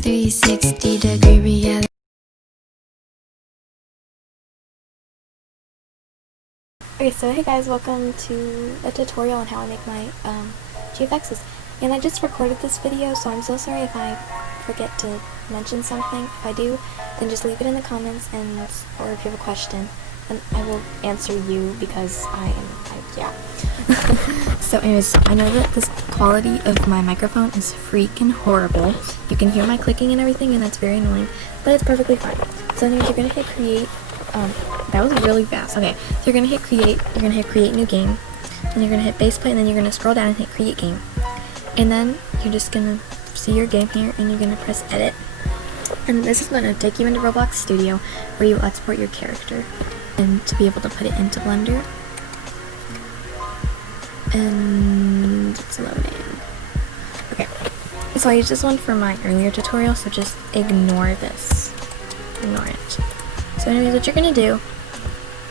360-degree reality. Okay, so hey guys, welcome to a tutorial on how I make my Gfx'S. And I just recorded this video, so I'm so sorry if I forget to mention something. If I do, then just leave it in the comments, or if you have a question, then I will answer you because yeah. So anyways, I know that this quality of my microphone is freaking horrible. You can hear my clicking and everything, and that's very annoying, but it's perfectly fine. So anyways, you're gonna hit create. That was really fast. Okay, so you're gonna hit create, you're gonna hit create new game, and you're gonna hit base play, and then you're gonna scroll down and hit create game. And then you're just gonna see your game here, and you're gonna press edit. And this is gonna take you into Roblox Studio, where you export your character, and to be able to put it into Blender. And it's loading. Okay, so I used this one for my earlier tutorial, so just ignore this. Ignore it. So anyways, what you're going to do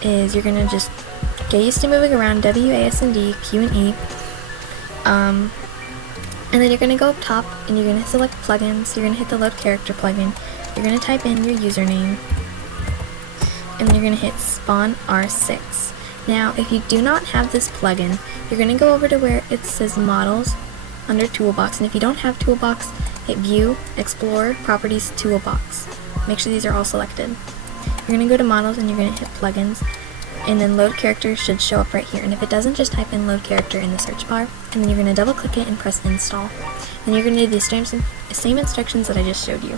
is you're going to just get used to moving around W, A, S, and D, Q, and E. And then you're going to go up top and you're going to select plugins. You're going to hit the load character plugin. You're going to type in your username. And then you're going to hit spawn R6. Now, if you do not have this plugin, you're going to go over to where it says models under toolbox. And if you don't have toolbox, hit view, explore, properties, toolbox. Make sure these are all selected. You're going to go to models and you're going to hit plugins, and then load character should show up right here. And if it doesn't, just type in load character in the search bar, and then you're going to double click it and press install. And you're going to do the same instructions that I just showed you.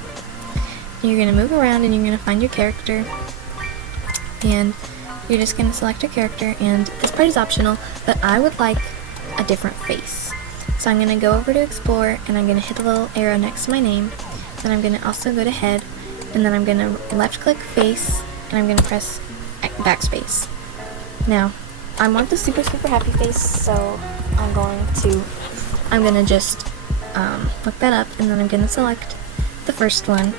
And you're going to move around and you're going to find your character, and you're just going to select your character, and this part is optional, but I would like a different face. So I'm going to go over to explore, and I'm going to hit the little arrow next to my name. Then I'm going to also go to head, and then I'm going to left click face, and I'm going to press backspace. Now, I want the super happy face, so I'm going to just look that up, and then I'm going to select the first one.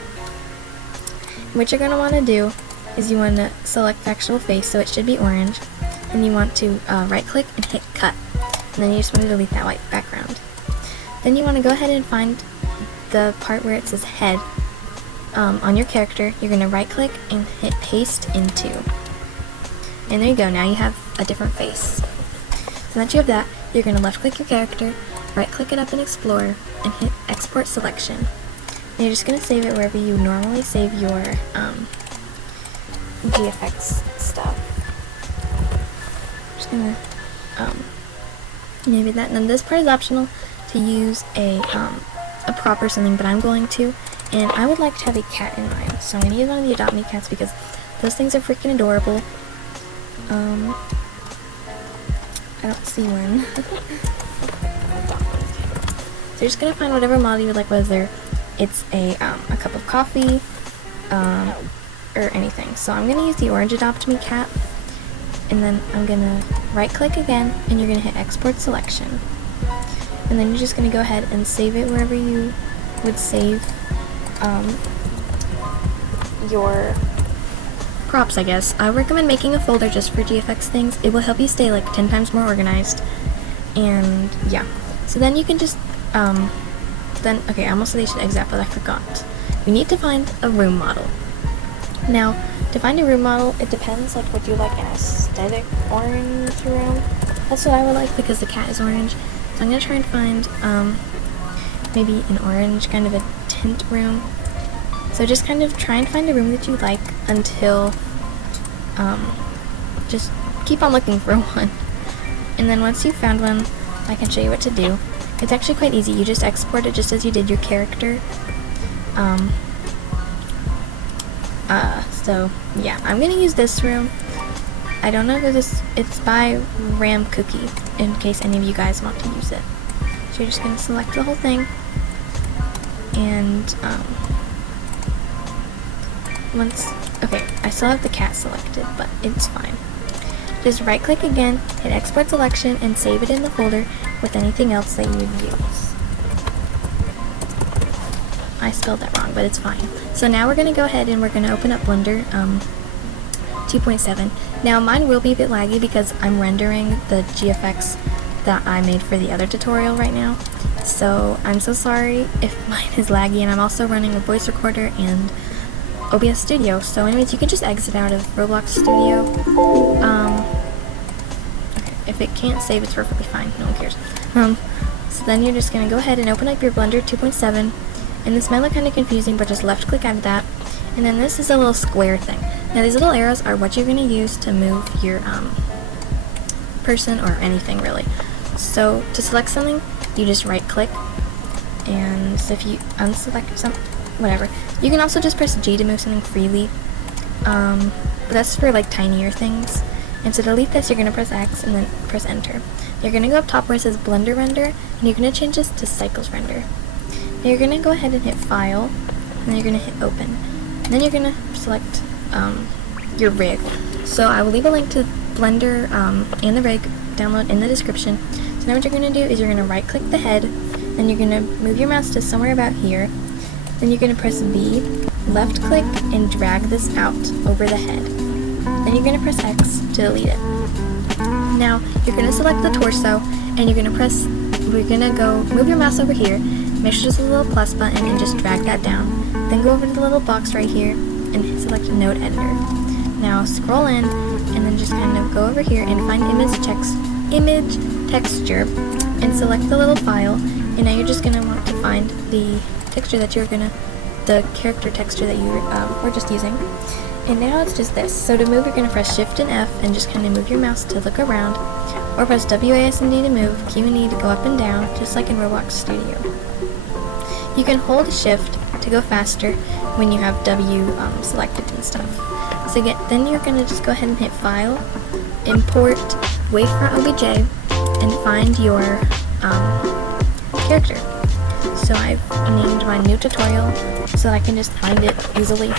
What you're going to want to do is you want to select the actual face, so it should be orange, and you want to right click and hit cut, and then you just want to delete that white background. Then you want to go ahead and find the part where it says head on your character. You're going to right click and hit paste into, and there you go. Now you have a different face. So that you have that, you're going to left click your character, right click it up in Explorer, and hit export selection. And you're just going to save it wherever you normally save your Gfx stuff. Just gonna maybe that, and then this part is optional to use a prop or something, but I'm going to, and I would like to have a cat in mind, so I'm gonna use one of the Adopt Me cats because those things are freaking adorable. I don't see one. So you're just gonna find whatever model you would like, whether it's a cup of coffee, or anything. So I'm gonna use the orange Adopt Me cat, and then I'm gonna right click again, and you're gonna hit export selection, and then you're just gonna go ahead and save it wherever you would save your props, I guess. I recommend making a folder just for GFX things. It will help you stay like 10 times more organized, and yeah. So then you can just okay, I almost said you should exit, but I forgot. You need to find a room model. Now, to find a room model, it depends, like, would you like an aesthetic orange room? That's what I would like because the cat is orange. So I'm going to try and find, maybe an orange kind of a tint room. So just kind of try and find a room that you like until, just keep on looking for one. And then once you've found one, I can show you what to do. It's actually quite easy. You just export it just as you did your character. So yeah, I'm gonna use this room. I don't know who this, it's by Ram Cookie, in case any of you guys want to use it. So you're just gonna select the whole thing, and okay, I still have the cat selected, but it's fine. Just right click again, hit export selection, and save it in the folder with anything else that you would use. I spelled that wrong, but it's fine. So now we're going to go ahead and we're going to open up Blender 2.7. Now mine will be a bit laggy because I'm rendering the GFX that I made for the other tutorial right now. So I'm so sorry if mine is laggy, and I'm also running a voice recorder and OBS Studio. So anyways, you can just exit out of Roblox Studio. If it can't save, it's perfectly fine. No one cares. So then you're just going to go ahead and open up your Blender 2.7. And this might look kind of confusing, but just left click out of that. And then this is a little square thing. Now these little arrows are what you're going to use to move your person or anything really. So to select something, you just right click. And so if you unselect whatever. You can also just press G to move something freely. But that's for like tinier things. And to delete this, you're going to press X and then press Enter. You're going to go up top where it says Blender Render, and you're going to change this to Cycles Render. Now you're going to go ahead and hit File, and then you're going to hit Open. And then you're going to select your rig. So I will leave a link to Blender and the rig download in the description. So now what you're going to do is you're going to right click the head, then you're going to move your mouse to somewhere about here. Then you're going to press V, left click, and drag this out over the head. Then you're going to press X to delete it. Now you're going to select the torso, and you're going to we're going to go move your mouse over here, make sure there's a little plus button, and just drag that down. Then go over to the little box right here, and select Node Editor. Now scroll in, and then just kind of go over here and find image texture, and select the little file. And now you're just going to want to find the texture that the character texture that you were just using. And now it's just this. So to move, you're going to press Shift and F and just kind of move your mouse to look around, or press WASD to move, Q and E to go up and down, just like in Roblox Studio. You can hold Shift to go faster when you have W selected and stuff. So then you're going to just go ahead and hit File, Import, wavefront OBJ, and find your character. So I've named my new tutorial so that I can just find it easily.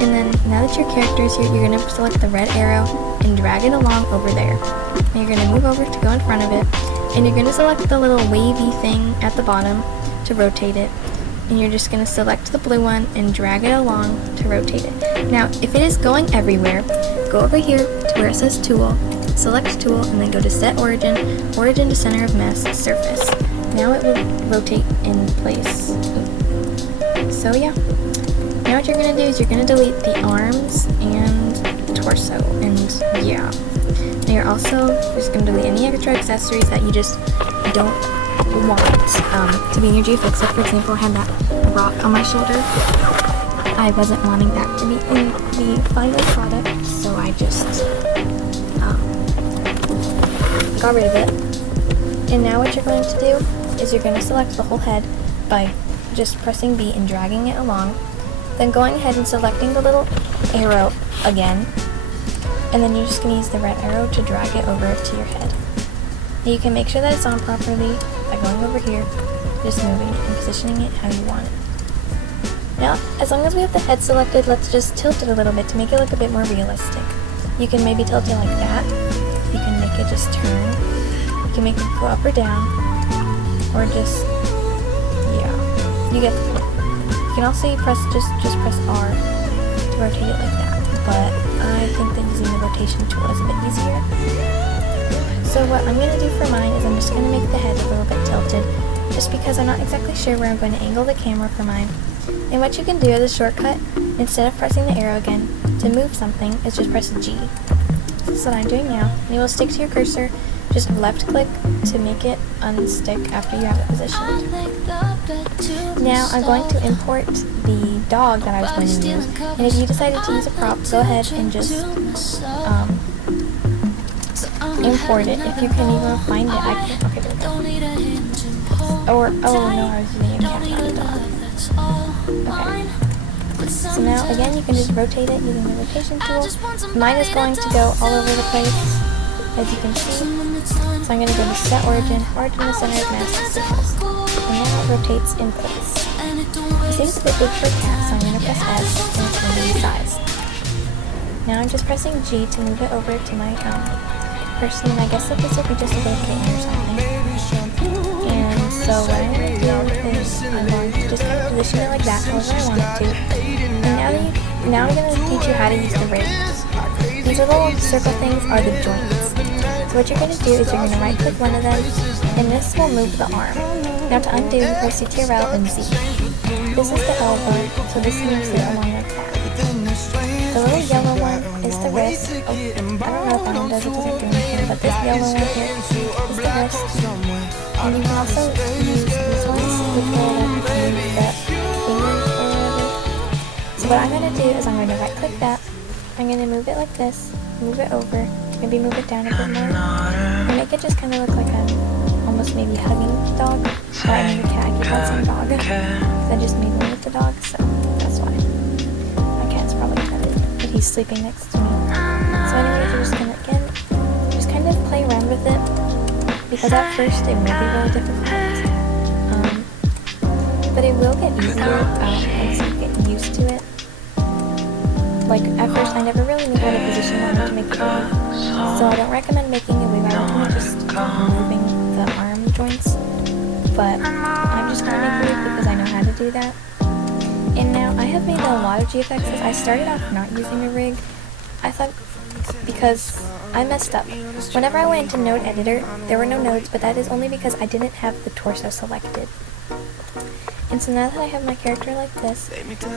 And then now that your character is here, you're going to select the red arrow and drag it along over there. And you're going to move over to go in front of it, and you're going to select the little wavy thing at the bottom to rotate it. And you're just going to select the blue one and drag it along to rotate it. Now if it is going everywhere, go over here to where it says Tool, select Tool, and then go to Set Origin, Origin to Center of Mass, Surface. Now it will rotate in place. So yeah. Now what you're going to do is you're going to delete the arms and the torso, and yeah. Now you're also just going to delete any extra accessories that you just don't want to be in your Gfx. So for example, I had that rock on my shoulder. I wasn't wanting that to be in the final product, so I just got rid of it. And now what you're going to do is you're going to select the whole head by just pressing B and dragging it along. Then going ahead and selecting the little arrow again, and then you're just going to use the red arrow to drag it over to your head. Now you can make sure that it's on properly by going over here, just moving it and positioning it how you want it. Now, as long as we have the head selected, let's just tilt it a little bit to make it look a bit more realistic. You can maybe tilt it like that, you can make it just turn, you can make it go up or down, or just, yeah, you get the point. You can also just press R to rotate it like that, but I think that using the rotation tool is a bit easier. So what I'm going to do for mine is I'm just going to make the head a little bit tilted, just because I'm not exactly sure where I'm going to angle the camera for mine. And what you can do as a shortcut, instead of pressing the arrow again, to move something, is just press G. So that's what I'm doing now. And you will stick to your cursor, just left click to make it unstick after you have it positioned. Now I'm going to import the dog that I was going to use, and if you decided to use a prop, go ahead and just import it. If you can even find it, okay, there we go. Or, oh no, I was using a cat, not a dog. Okay. So now again, you can just rotate it using the rotation tool. Mine is going to go all over the place, as you can see. So I'm going to go to Set Origin, Origin to Center of Mass, Surface. And now it rotates in place. It seems a bit big for a cat, so I'm going to press S, and it's going to resize. Now I'm just pressing G to move it over to my person, and I guess that this will be just a little kitten or something. And so what I'm going to do is I'm going to just kind of position it like that, however I want it to. And now I'm going to teach you how to use the rigs. These little circle things are the joints. So what you're going to do is you're going to right click one of them, and this will move the arm. Now to undo, press ctrl and Z. This is the elbow, so this moves it along like that. The little yellow one is the wrist. Oh, I don't know if that one does, it doesn't do anything, but this yellow one here is the wrist. And you can also use these ones, which will let you move the fingers or whatever. So what I'm going to do is I'm going to right click that, I'm going to move it like this, move it over, maybe move it down a bit more, and make it just kind of look like a almost maybe hugging dog, or I mean the cat, I keep on saying dog, because I just made one with the dog, so that's why. My cat's probably excited, but he's sleeping next to me. So anyways, you're just gonna, again, just kind of play around with it, because at first it will be really difficult, but it will get easier once you get used to it. Like, at first I never really knew what a position I wanted to make it move, so I don't recommend making it weave. I recommend just moving the arm joints, but I'm just gonna make weave because I know how to do that. And now I have made a lot of Gfx'S. I started off not using a rig. I thought, because I messed up. Whenever I went into node editor, there were no nodes, but that is only because I didn't have the torso selected. And so now that I have my character like this,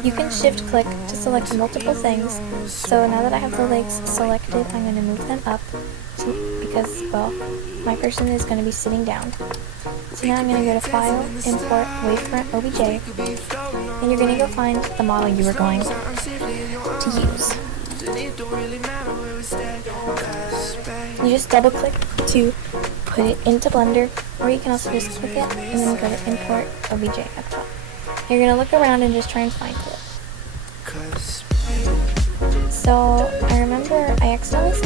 you can shift click to select multiple things. So now that I have the legs selected, I'm going to move them up because, well, my person is going to be sitting down. So now I'm going to go to File, Import, Wavefront, OBJ, and you're going to go find the model you were going to use. You just double click to put it into Blender, or you can also just click it and then go to Import OBJ up top. You're going to look around and just try and find it. So I remember I accidentally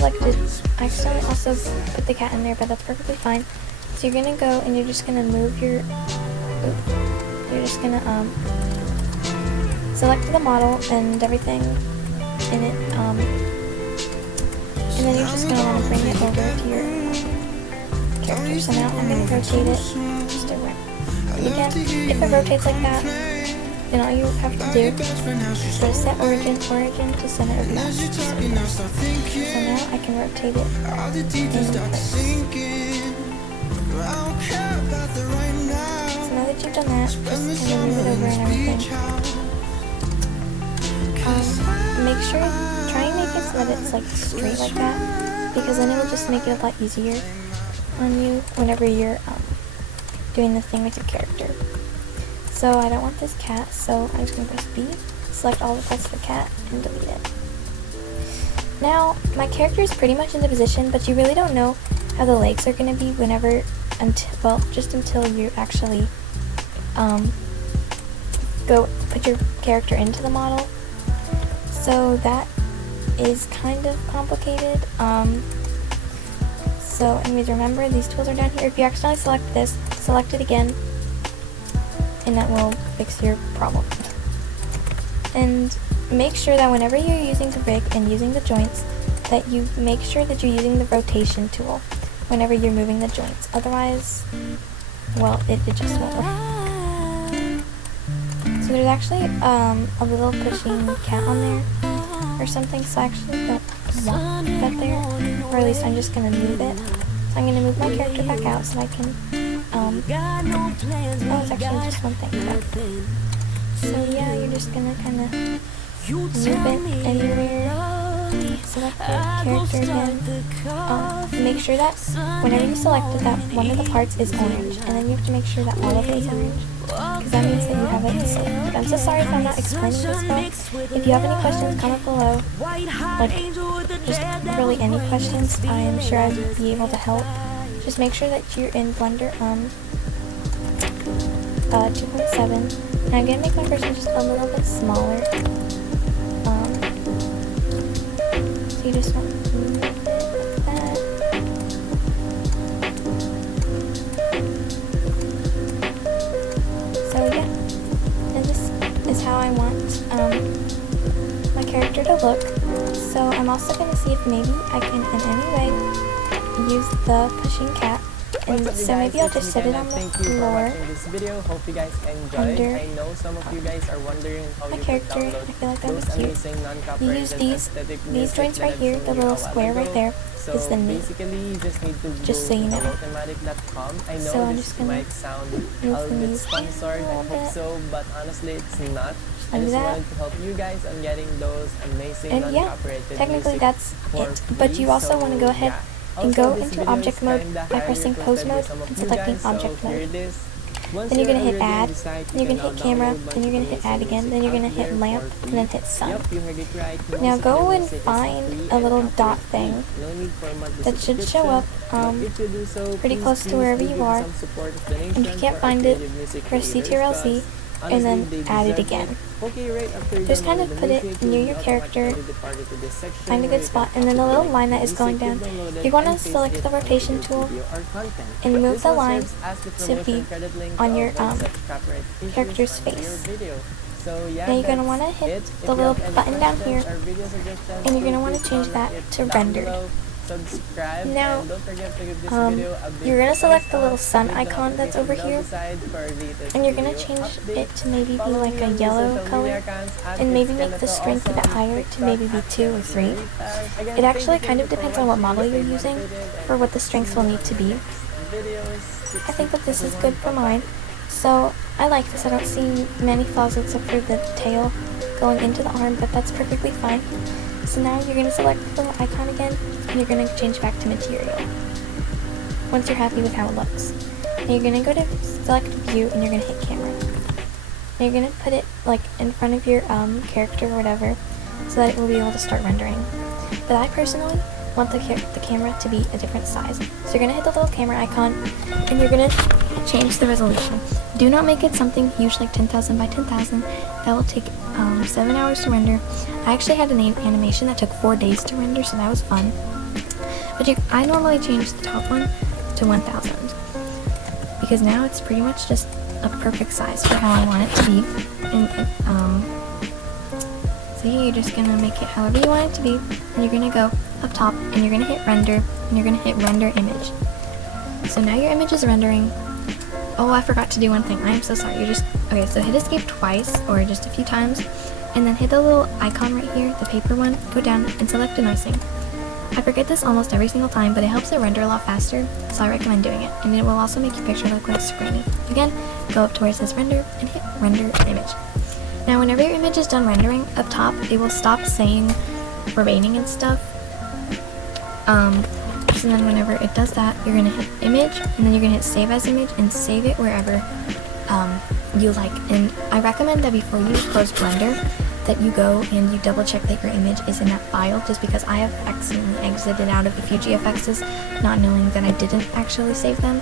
also put the cat in there, but that's perfectly fine. So you're going to go and you're just going to move your, you're just going to select the model and everything in it, and then you're just going to want to bring it over to your character. So now I'm going to rotate it just around. Again, if it rotates like that, then all you have to do is go to set origin to center of mass. So now I can rotate it in place. So now that you've done that, just kind of move it over and everything. Make sure, try and make it so that it's like straight like that, because then it will just make it a lot easier on you whenever you're doing the thing with your character. So I don't want this cat, so I'm just going to press B, select all the parts of the cat, and delete it. Now, my character is pretty much in the position, but you really don't know how the legs are going to be whenever, just until you actually go put your character into the model. So that is kind of complicated. So anyways, remember these tools are down here. If you accidentally select this, select it again, and that will fix your problem. And make sure that whenever you're using the rig and using the joints, that you make sure that you're using the rotation tool whenever you're moving the joints. Otherwise, well, it just won't work. So there's actually a little pushing cat on there or something, so I actually don't want that there, or at least I'm just going to move it. So I'm going to move my character back out so I can, oh, it's actually just one thing. So yeah, you're just going to kind of move it anywhere, select the character again. Make sure that whenever you select it, that one of the parts is orange, and then you have to make sure that all of it is orange, because that means that you have it selected. I'm so sorry if I'm not explaining this well. If you have any questions, comment below. Like, just really any questions, I am sure I'd be able to help. Just make sure that you're in Blender 2.7. Now I'm going to make my person just a little bit smaller. So you just want to move it like that. So yeah, and this is how I want my character to look. So I'm also going to see if maybe I can in any way use the pushing cat And so maybe I'll just set it on the Thank you for floor watching this video. Hope you guys enjoyed. under I know some of you guys are wondering how my you character. can I download feel like those that'd be cute. amazing You non-copyrighted use aesthetic these music joints that right I've here, shown the you little a while square ago. right there So is the new. basically, you just need to Just go so you to know. automatic.com. I know So I'm this just gonna might sound a move little the bit music sponsored. a I little hope bit. so, but honestly, it's not. I Like just that. wanted to help you guys on getting those amazing And yeah, non-copyrighted technically music that's for it. free. But you also want to go ahead Yeah. and Also, go this into video object is mode kinda by highly pressing pose requested by mode some of and you selecting guys, so object here mode. it is. Once Then you're going to already hit on add, the site, then you're going to can hit now camera, download then you're going to hit amazing add again, music then you're out going to hit there lamp, for and then free. hit sun. Yep, you heard it right. Now Most of go the and music is find free a and little absolutely dot free. thing No need for a monthly that should show up subscription. But if you do so, pretty close to wherever you are. And if you can't find it, press ctrl+z and then add it again. Just kind of put it near your character, find a good spot, and then the little line that is going down, you're going to select the rotation tool and move the line to be on your character's face. Now you're going to want to hit the little button down here, and you're going to want to change that to rendered. Now, you're going to select the little sun icon that's over here, and you're going to change it to maybe be like a yellow color, and maybe make the strength a bit higher to maybe be 2 or 3. It actually kind of depends on what model you're using for what the strengths will need to be. I think that this is good for mine, so I like this. I don't see many flaws except for the tail going into the arm, but that's perfectly fine. So now you're going to select the little icon again, and you're going to change back to material once you're happy with how it looks. Now you're going to go to select view, and you're going to hit camera. Now you're going to put it like in front of your character or whatever, so that it will be able to start rendering. But I personally want the camera to be a different size. So you're going to hit the little camera icon, and you're going to change the resolution. Do not make it something huge like 10,000 by 10,000. That will take 7 hours to render. I actually had an animation that took 4 days to render, so that was fun. But I normally change the top one to 1,000 because now it's pretty much just a perfect size for how I want it to be. And so here you're just gonna make it however you want it to be, and you're gonna go up top, and you're gonna hit render, and you're gonna hit render image. So now your image is rendering. Oh, I forgot to do one thing. I am so sorry. Okay, so hit escape twice, or just a few times, and then hit the little icon right here, the paper one, go down and select denoising. I forget this almost every single time, but it helps it render a lot faster, so I recommend doing it, and it will also make your picture look less grainy. Again, go up to where it says render, and hit render image. Now whenever your image is done rendering, up top, it will stop saying remaining and stuff. So then whenever it does that, you're going to hit image, and then you're going to hit save as image, and save it wherever you like. And I recommend that before you close Blender, that you go and you double check that your image is in that file, just because I have accidentally exited out of a few Gfx'S, not knowing that I didn't actually save them.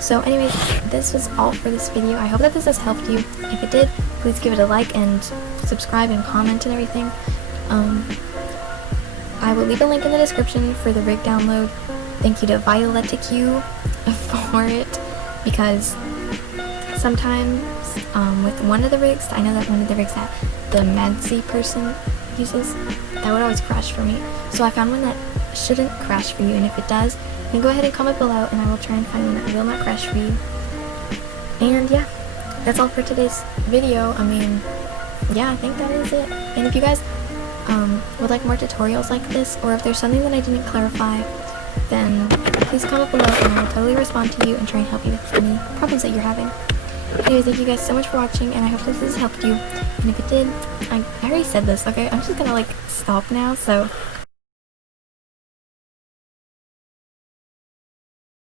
So anyways, this was all for this video. I hope that this has helped you. If it did, please give it a like and subscribe and comment and everything. I will leave a link in the description for the rig download. Thank you to weow for it, because sometimes with one of the rigs, I know that one of the rigs that the Madzy person uses, that would always crash for me. So I found one that shouldn't crash for you, and if it does, then go ahead and comment below, and I will try and find one that will not crash for you. And yeah, that's all for today's video. I mean, yeah, I think that is it. And if you guys would like more tutorials like this, or if there's something that I didn't clarify, then please comment below, and I will totally respond to you and try and help you with any problems that you're having. Anyways, thank you guys so much for watching, and I hope this has helped you. And if it did, I already said this, okay? I'm just gonna stop now, so